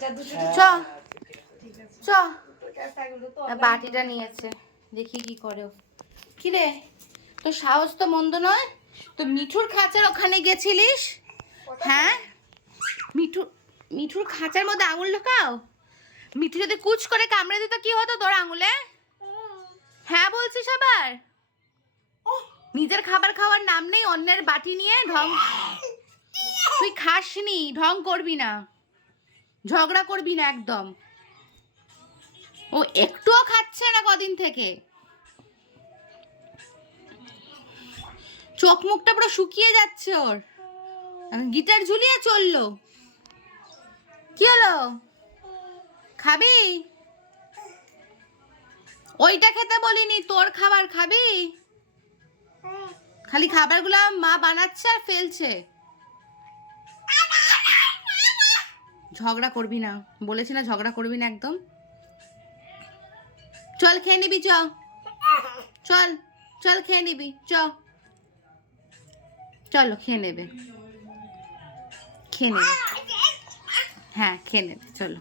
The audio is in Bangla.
চ চ বাটিটা নিয়েছে, দেখি কি করে। কি রে, তোর সাহস তো মন্দ নয়। তো মিঠুর খাঁচার ওখানে গেছিলিস? হ্যাঁ, মিঠুর খাঁচার মধ্যে আঙুল ঢোকাও। মিঠু যদি কুচ করে কামড়ে দিত কি হতো তোর আঙুলে? হ্যাঁ বলছিস আবার? নিজের খাবার খাওয়ার নাম নেই, অন্যের বাটি নিয়ে ঢং। তুই খাসনি, ঢং করবি না, ঝগড়া করবি না একদম। ও একটুও খাচ্ছে না কদিন থেকে, চোখ মুখটা পুরো শুকিয়ে যাচ্ছে ওর, গিটার ঝুলিয়ে চললো। কি হলো, খাবি? ওইটা খেতে বলিনি, তোর খাবার খাবি? খালি খাবারগুলো মা বানাচ্ছে আর ফেলছে। ঝগড়া করবি না, বলেছি না ঝগড়া করবি না একদম। চল খেয়ে নিবি, চ চল, চল খেয়ে নিবি, চলো খেয়ে নেবে, খেয়ে নেবে, হ্যাঁ খেয়ে নেবে, চলো।